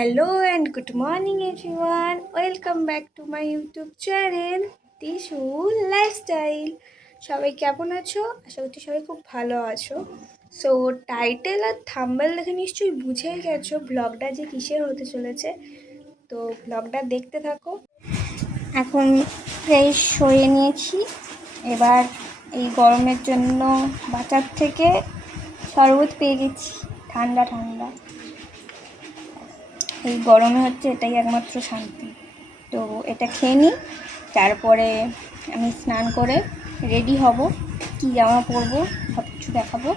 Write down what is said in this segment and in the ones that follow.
Hello and good morning everyone. Welcome back to my YouTube channel Tishu Lifestyle. সবাই কেমন আছো? আশা করছি সবাই খুব ভালো আছো। সো টাইটেল আর থাম্বনেল দেখে নিশ্চয়ই বুঝেই গেছো ব্লগটা যে কিসের হতে চলেছে। তো ব্লগটা দেখতে থাকো। এখন ফ্রেশ হয়ে নিয়েছি। এবার এই গরমের জন্য বাজার থেকে শরবত পেয়ে গেছি, ঠান্ডা ঠান্ডা। এই গরমে হচ্ছে এটাই একমাত্র শান্তি। তো এটা খেয়ে নিই, তারপরে আমি স্নান করে রেডি হব, কি জামা পরবো সব কিছু দেখাবো।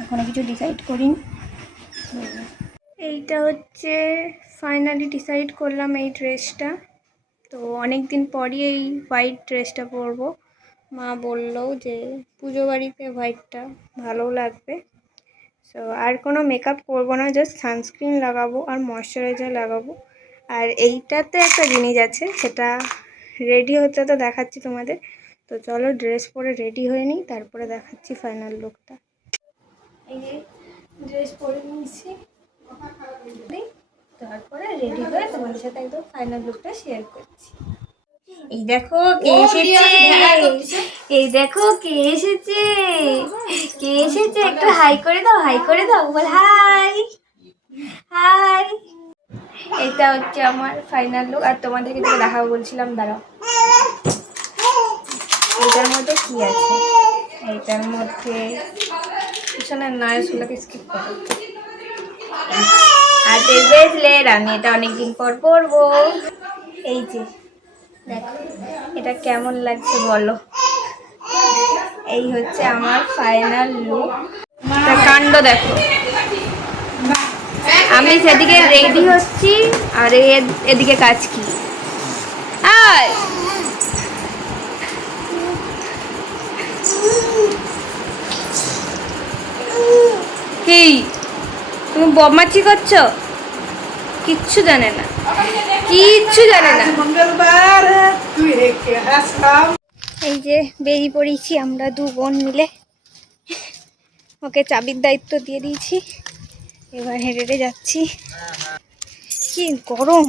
এখনও কিছু ডিসাইড করিনি। এইটা হচ্ছে ফাইনালি ডিসাইড করলাম এই ড্রেসটা। তো অনেক দিন পরই এই হোয়াইট ড্রেসটা পরবো। মা বললো যে পুজো বাড়িতে হোয়াইটটা ভালো লাগবে। সো আর কোনো মেকআপ করবো না, জাস্ট সানস্ক্রিন লাগাবো আর ময়শ্চারাইজার লাগাবো। আর এইটাতে একটা জিনিস আছে, সেটা রেডি হতে তো দেখাচ্ছি তোমাদের। তো চলো ড্রেস পরে রেডি হয়ে নিই, তারপরে দেখাচ্ছি ফাইনাল লুকটা। এই যে ড্রেস পরে নিয়েছি, তারপরে রেডি হয়ে তোমাদের সাথে একদম ফাইনাল লুকটা শেয়ার করছি। এই দেখো কে এসেছে, এই দেখো কে এসেছে, কে এসেছে, একটু হাই করে দাও, হাই করে দাও, বল হাই হাই। এটা হচ্ছে আমার ফাইনাল লুক। আর তোমাদেরকে যেটা দেখাবো বলছিলাম, দাঁড়াও। এইটার মধ্যে কি আছে, এইটার মধ্যে পিছনের নয়েজগুলোকে স্কিপ করো। হাতে ব্রেসলেট, আমি এটা অনেকদিন পর পরবো। এই যে দেখো এটা কেমন লাগছে বলো। এই হচ্ছে আমার ফাইনাল লুক। কাণ্ড দেখো, আমি সেদিকে রেডি হচ্ছি আর এদিকে কাজ কি। কি তুমি বদমাইশি করছো? কিচ্ছু জানে না, কিচ্ছু জানে না। এই যে বেরিয়ে পড়েছি আমরা দু বোন মিলে। ওকে চাবির দায়িত্ব দিয়ে দিয়েছি, এবার হেঁটে হেঁটে যাচ্ছি। কি গরম,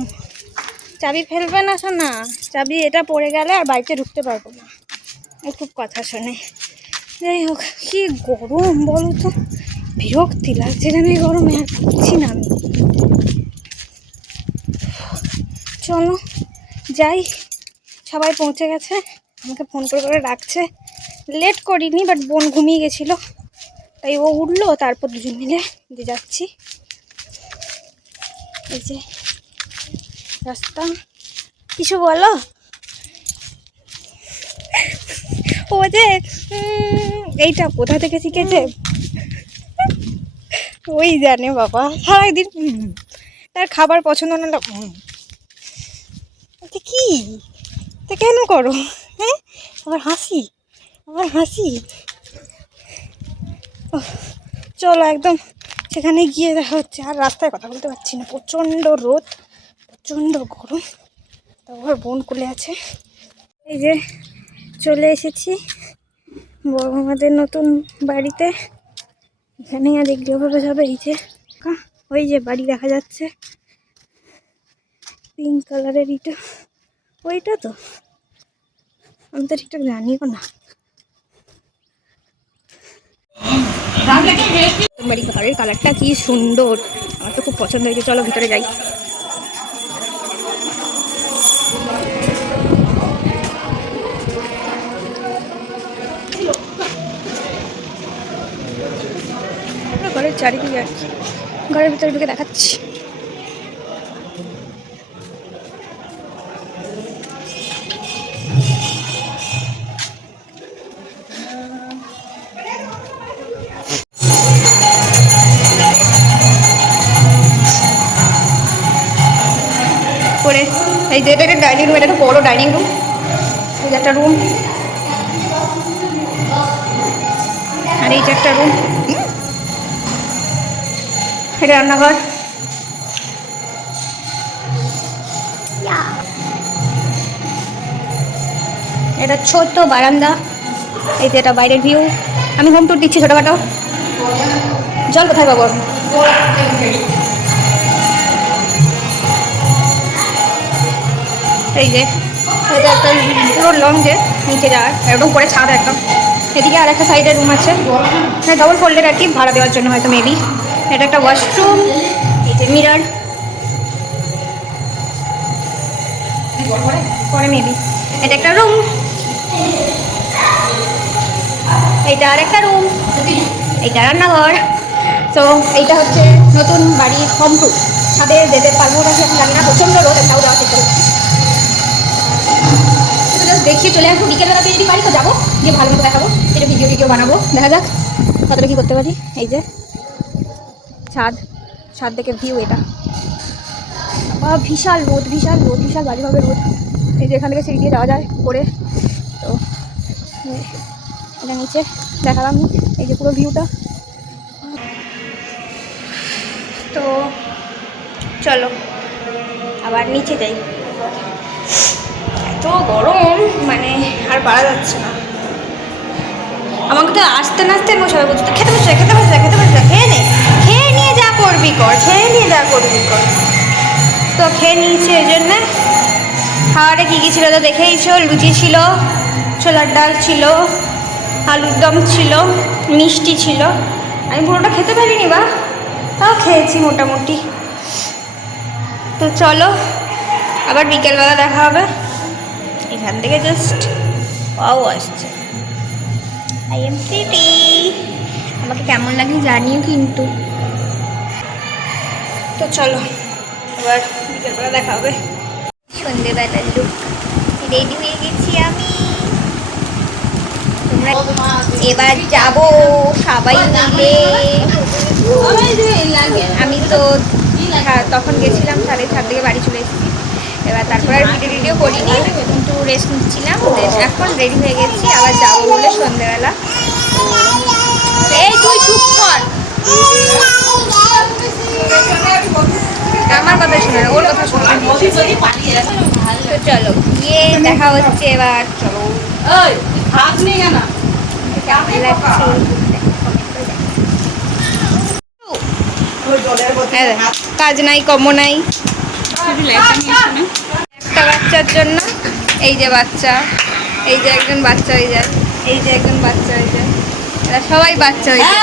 চাবি ফেলবে না শোনা, চাবি এটা পড়ে গেলে আর বাড়িতে ঢুকতে পারবো না। ও খুব কথা শোনে। যাই হোক, কি গরম বলো তো, বিরক্তি লাগছে না এই গরমে, আর পাচ্ছি না আমি। চলো যাই, সবাই পৌঁছে গেছে, আমাকে ফোন করে করে ডাকছে। লেট করিনি, বাট বোন ঘুমিয়ে গেছিলো, তাই ও উঠলো, তারপর দুজন মিলে যে যাচ্ছি। এই যে রাস্তা, কিছু বলো। ও যে এইটা কোথা থেকে শিখেছে ওই জানে বাবা, সারাদিন তার খাবার পছন্দ না। কি তা কেন করো? হ্যাঁ, আমার হাসি, আমার হাসি। চলো একদম সেখানে গিয়ে দেখা হচ্ছে। আর রাস্তায় কথা বলতে পারছি না, প্রচণ্ড রোদ, প্রচণ্ড গরম। তারপর বোন কোলে আছে। এই যে চলে এসেছি বড় আমাদের নতুন বাড়িতে। এখানে আর দেখলে যাবে। এই যে ওই যে বাড়ি দেখা যাচ্ছে, পিঙ্ক কালারের। এটা ওইটা তো আমি তো ঠিকঠাক জানিও না। বাড়ি ঘরের কালারটা কি সুন্দর, আমার তো খুব পছন্দ হয়েছে। চলো ভিতরে যাই। ঘরের চারিদিকে যাচ্ছি, ঘরের ভিতরে ঢুকে দেখাচ্ছি। করে এই যে এটা একটা ডাইনিং রুম, এটা একটা বড় ডাইনিং রুম। এই যে একটা রুম, আর এই যে একটা রুম, এটা রান্নাঘর। এটা ছোট্ট বারান্দা। এই যে এটা বাইরের ভিউ। আমি হোম টুর দিচ্ছি ছোটোখাটো। জল কোথায় পাবো? এই যে এটা একটা পুরো লং যে নিচে যাওয়ার একদম পরে ছাদ একদম। এদিকে আর একটা সাইডে রুম আছে, হ্যাঁ ডবল ফোল্ডের আর কি, ভাড়া দেওয়ার জন্য হয়তো মেবি। এটা একটা ওয়াশরুম, এই যে মিরার পরে মেবি। এটা একটা রুম, এইটা আর একটা রুম, এইটা রান্নাঘর। তো এইটা হচ্ছে নতুন বাড়ির হোম টুর। ছাদে যেতে পারবো নাকি আমি জানি না, প্রচণ্ড রোদ, একটাও যাওয়া চেষ্টা করছি। দেখিয়ে চলে আসবো, বিকেলবেলাতে যদি পারি তো যাবো, গিয়ে ভালো মতো দেখাবো, এটা ভিডিও বানাবো, দেখা যাক কতটা কী করতে পারি। এই যে ছাদ থেকে ভিউ, এটা বিশাল রোদ, বিশাল বাড়িভাবে রোদ। এই যে এখান থেকে সিঁড়ি দিয়ে যাওয়া যায় করে, তো এটা নিচে দেখালাম, এই যে পুরো ভিউটা। তো চলো আবার নিচে যাই, এত গরম মানে আর পারা যাচ্ছে না। আমাকে তো আসতে নাচতে সবাই বলছে খেতে বসে খেয়ে নিয়ে যা করবি কর, তো খেয়ে নিয়েছি। এই জন্যে খাওয়াটা কী কী ছিল তো দেখেইছো, লুচি ছিল, ছোলার ডাল ছিল, আলুর দম ছিল, মিষ্টি ছিল। আমি পুরোটা খেতে পারিনি বা তাও খেয়েছি মোটামুটি। তো চলো আবার বিকেলবেলা দেখা হবে। এখান থেকে জাস্ট পাও আসছে, আই এম প্রিটি। আমাকে কেমন লাগে জানিও কিন্তু। তো চলো এবার বিকেলবেলা দেখা হবে। সন্ধ্যেবেলার লুক, রেডি হয়ে গেছি আমি। তোমরা এবার যাবো সবাই মিলে। আমি তো তখন গেছিলাম 7:30 দিকে বাড়ি চলে এসেছি। এবার তারপরে আর ভিডিও করিনি, কিন্তু রেস্ট নিচ্ছিলাম। এখন রেডি হয়ে গেছি, আবার যাবো বলে সন্ধ্যেবেলা। এই তুই চুপ কর, আমার কথা শোনো না, ওর কথা শোনো। তো চলো গিয়ে দেখা হচ্ছে এবার। চলো কাজ নাই কর্ম নাই, একটা বাচ্চার জন্য। এই যে বাচ্চা, এই যে একজন বাচ্চা হয়ে যায়, এই যে একজন বাচ্চা হয়ে যায়, এরা সবাই বাচ্চা হয়ে যায়।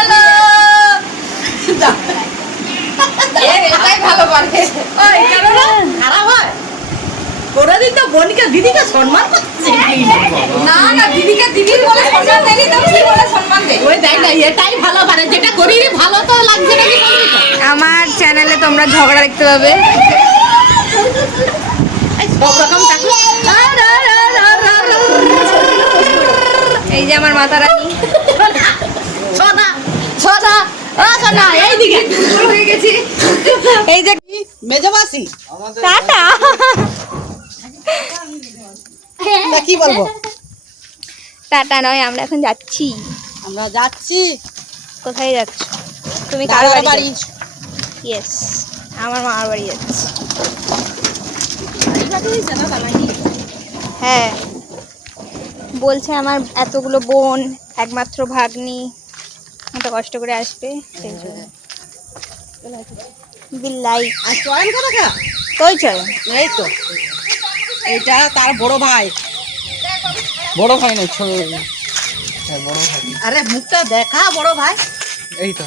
এটাই ভালো পারে, খারাপ হয় ওরা দিন তো বোনকে দিদিকে সম্মান করছে। না না, দিদিকে দিদির বলে সম্মান দেনি তো কি বলে সম্মান দেই? ওই দেখ না, এটাই ভালো পারে, যেটা করি ভালো তো লাগছে নাকি। আমার চ্যানেলে তোমরা ঝগড়া দেখতে পাবে, সব রকম থাকবে। এই যে আমার মাতা রানী সোনা সোনা ও সোনা, এইদিকে হয়ে গেছি। এই যে মেজবাসি টাটা, কি বলবো, টাটা নয়, আমরা এখন যাচ্ছি। আমরা যাচ্ছি কোথায় যাচ্ছ তুমি? কার বাড়ি? ইয়েস, আমার মামার বাড়ি যাচ্ছি। হ্যাঁ বলছে আমার এতগুলো বোন, একমাত্র ভাগ্নি, এত কষ্ট করে আসবে বিল্লাই। আর চয়ন কথা কই চয়ন? এই তো এইটা তার বড় ভাই। বড় ভাই না, ছোট বড় ভাই। আরে মুখটা দেখা বড় ভাই, এই তো।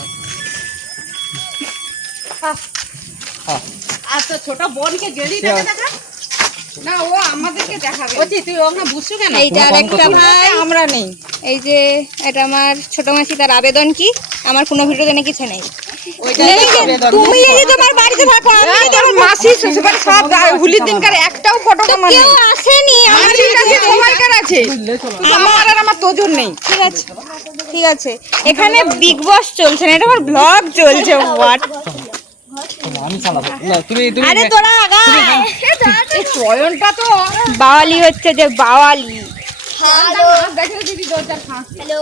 আচ্ছা ছোট বোনকে গেলি দেখা না, ও আমাদেরকে দেখাবে। ওজি তুই ওকে বুঝছো কেন? এইটা আরেকটা ভাই, আমরা নেই। এই যে এটা আমার ছোট মাসি, তার আবেদন কি আমার কোনো ভিডিওতে নাকি কিছু নেই। তুমি এই যে তোমার বাড়িতে থাকো, আমি যদি আমার মাসি শ্বশুরবাড়ি সব হুলির দিনকার একটাও ফটো আমার কেউ আসেনি। আমার কাছে তোমার আছে, আমার আর আমার তোজোর নেই। ঠিক আছে ঠিক আছে, এখানে বিগ বস চলছে না, এটা আমার ব্লগ চলছে। হোয়াট আমি চালাবো না, তুমি তুমি। আরে তোরা আগা, এই চয়নটা তো বাওয়ালি হচ্ছে, যে বাওয়ালি। হ্যালো দেখো দিদি দরজার ফাঁক। হ্যালো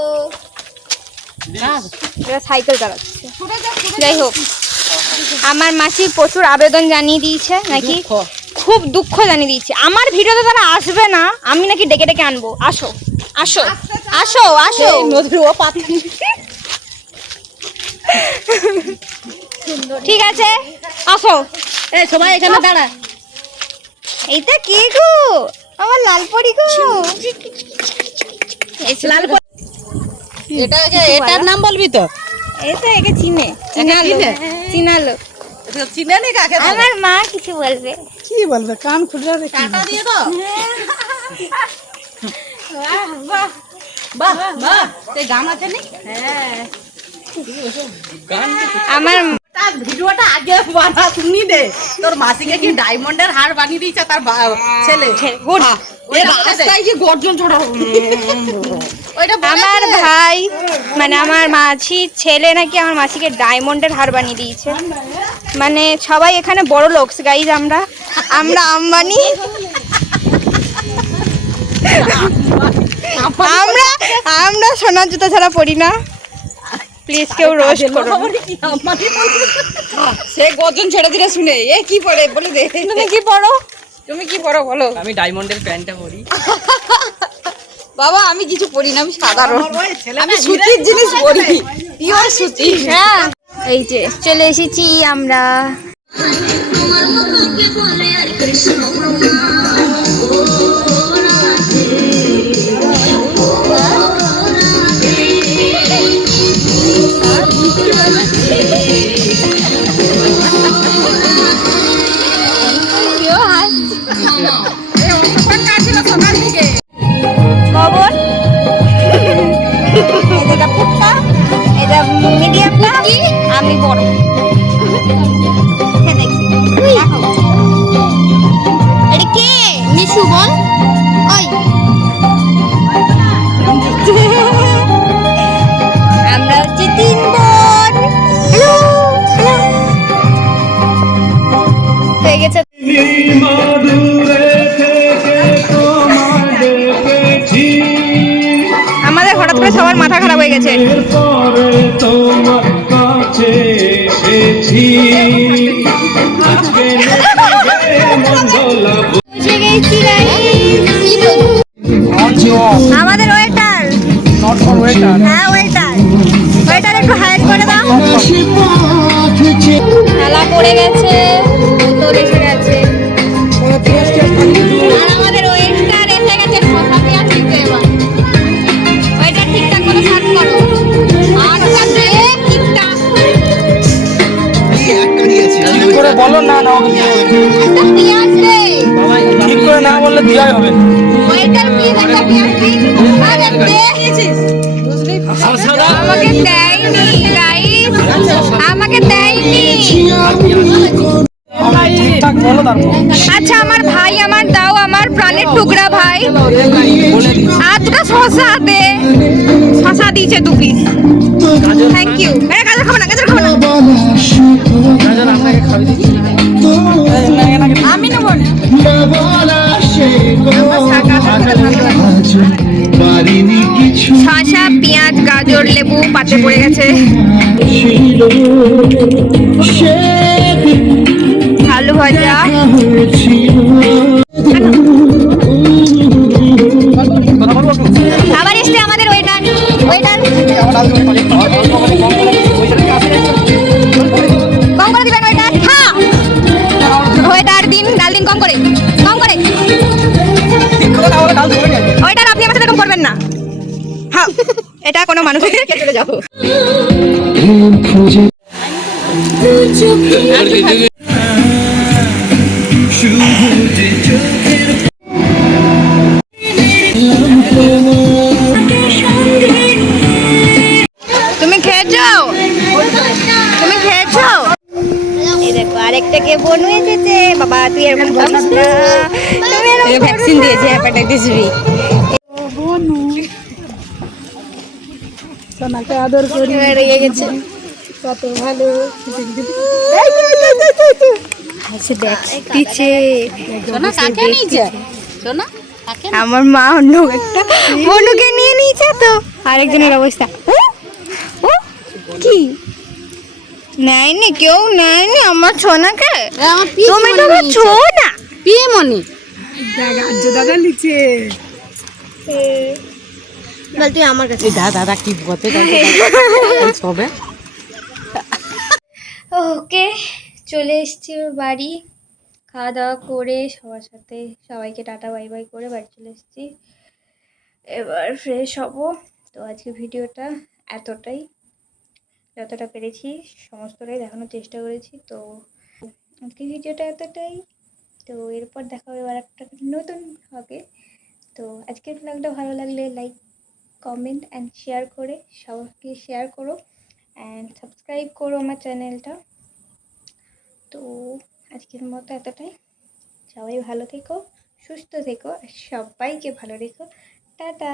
এরা সাইকেল চালাচ্ছে। যাই হোক, আমার মাসি প্রচুর আবেদন জানিয়ে দিয়েছে নাকি, খুব দুঃখ জানিয়ে দিয়েছে। আমার ভিডিওতে তারা আসবে না, আমি নাকি ডেকে ডেকে আনবো। আসো আসো আসো আসো, নদীর ও পাতি। ঠিক আছে আসো, এই সবাই এখানে দাঁড়া। এইটা কে গো? আমার লালপরি গো। লালপরি এটার নাম বলবি তো? এইটা একে চিনে, চিনালো, চিনালো। চিনে নি কাকে? আমার মা কিছু বলবে। কি বলবে? কান খুলে যাবে। টাকা দিয়ে দাও। বাহ বাহ বাহ, এই গান আছে নি? হ্যাঁ, আমার তার ভিডিওটা আগে বানা শুনি দে। তোর মাসিকে কি ডায়মন্ডের হার বানিয়ে দিয়েছে তার ছেলে? গুড। ওই রাস্তায় যে গর্জন ছড়া ওইটা আমার ভাই মানে আমার মাসির ছেলে নাকি আমার মাসিকে ডায়মন্ডের হার বানিয়ে দিয়েছে। মানে সবাই এখানে বড় লোক গাইজ, আমরা আম্বানি। আমরা আমরা সোনার জুতো ছাড়া পড়ি না, প্লিজ কেউ রোস্ট করো না। সে গর্জন ছেড়ে দিলে শুনে এ কি পড়ে বলে দে। তুমি কি পড়ো? তুমি কি পড়ো বলো? আমি ডায়মন্ডের প্যান্টটা পরি। বাবা আমি কিছু পড়ি না, আমি সাধারণ, আমি সুতির জিনিস পরি, পিওর সুতি। হ্যাঁ, এই যে চলে এসেছি আমরা। খবর এটা পুটকা, এটা মিডিয়ামটা, আমি বড়। হ্যাঁ দেখছি। এটা কে? নিশু বল। ওই আমরা হচ্ছে 3 বোন। হ্যালো হ্যালো হয়ে গেছে। আমাদের হঠাৎ করে সবার মাথা খারাপ হয়ে গেছে। আমাদের ওয়েটার, হ্যাঁ ওয়েটার, ওয়েটার একটু হাইড করে দাও। থালা পড়ে গেছে, বোতল এসে গেছে, আর আমাদের ওয়েটার এসে গেছে শসা পেঁয়াজ দিতে। এবার ওয়েটার ঠিকঠাক করে সার্ভ করো। আর কাছে ঠিকঠাক ঠিক করে বলো না, না একটা পেঁয়াজ দে। ঠিক করে না বললে দেওয়াই হবে। ওয়েটার প্লিজ একটা পেঁয়াজ দে। আরে দে। আমাকে দেয়নি গাইস, আমাকে দেয়নি। ঠিকঠাক বলো তারপর। আচ্ছা আমার ভাই, আমার দাও, আমার প্রাণের টুকরা ভাই, আর দুটো শসা দে। শসা দিয়েছে 2 পিস, থ্যাংক ইউ। গাজর খাবো না, গাজর খাবো না। গাজর আপনাকে খাওয়াই দিচ্ছি। আমি নেবো না। শসা পেঁয়াজ গাজর লেবু পাতে পড়ে গেছে। আলু ভাজা, আবার এসছে আমাদের ওয়েটার। ওয়েটার কম করে দিবেন ওয়েটার। হ্যাঁ ওয়েটার দিন, ডাল দিন কম করে, কম করে। ওয়েটার আপনি আমার সাথে এরকম করবেন না। হ্যাঁ এটা কোনো মানুষের চলে যাবো। তুমি খেয়েছো? তুমি খেয়েছো? এই দেখো আরেকটা কে বনু এসেছে। বাবা তুই এরকম করিস না, তুমি এরকম ভ্যাকসিন দিয়েছে হেপাটাইটিস বি। বনু সোনাকে আদর করি, রেগে গেছে কত ভালো। আচ্ছা দেখছে সোনা কাকে নিয়েছে? সোনা কাকে? আমার মা অন্য একটা বনুকে নিয়ে নিয়েছে তো আরেকজনের অবস্থা। ও কি নেয়নি, কেউ নেয়নি আমার ছোনাকে। তুমি তো আমার ছোনা পিমনি দাদা লিখছে বল তুই আমার কাছে। দাদা কি বলতে সবে। ওকে চলে এসেছি ওর বাড়ি, খাওয়া দাওয়া করে সবার সাথে সবাইকে টাটা বাই বাই করে বাড়ি চলে এসেছি। এবার ফ্রেশ হব। তো আজকে ভিডিওটা এতটাই, যতটা পেরেছি সমস্তটাই দেখানোর চেষ্টা করেছি। তো আজকে ভিডিওটা এতটাই। তো এরপর দেখা হবে এবার একটা নতুন হবে। তো আজকের ব্লগটা ভালো লাগলে লাইক, কমেন্ট অ্যান্ড শেয়ার করে সবাইকে শেয়ার করো অ্যান্ড সাবস্ক্রাইব করো আমার চ্যানেলটা। তো আজকের মতো এতটাই। সবাই ভালো থেকো, সুস্থ থেকো আর সবাইকে ভালো রেখো। টাটা।